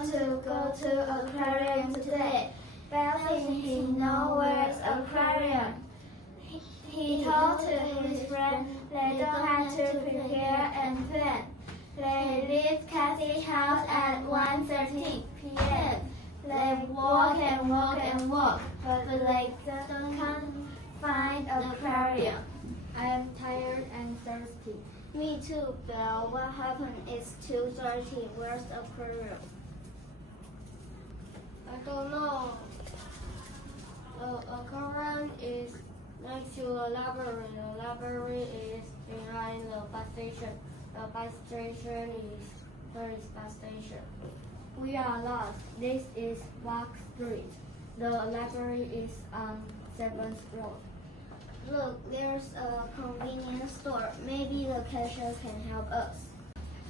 want to go to aquarium today. Bill thinks he knows where's aquarium. He told to his friend they don't have to prepare and plan. They leave Kathy's house at 1:30 p.m. They walk and walk and walk, but they can't find aquarium. I am tired and thirsty. Me too, Bill. What happened? It's 2:30. Where's the aquarium? I don't know. The aquarium is next to the library. The library is behind the bus station. The bus station is first bus station. We are lost. This is Park Street. The library is on 7th Road. Look, there's a convenience store. Maybe the cashier can help us.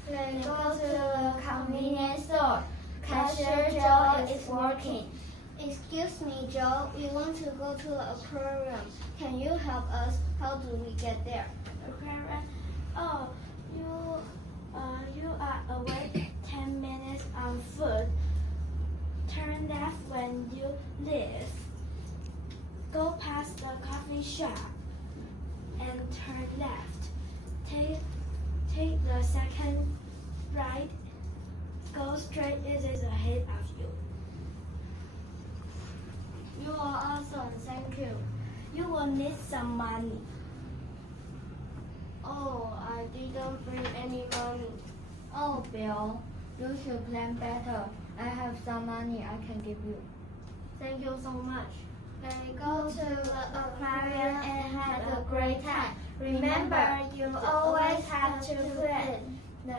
They go to the convenience store. Cashier Joe is working. Excuse me, Joe. We want to go to the aquarium. Can you help us? How do we get there? Aquarium? Oh, you are away 10 minutes on foot. Turn left when you leave. Go past the coffee shop and turn left. Take the second right. Go straight. It is ahead of you. You are awesome. Thank you. You will need some money. Oh, I didn't bring any money. Oh, Bill, you should plan better. I have some money I can give you. Thank you so much. They go to the aquarium and have a great time. Remember, you always have to put the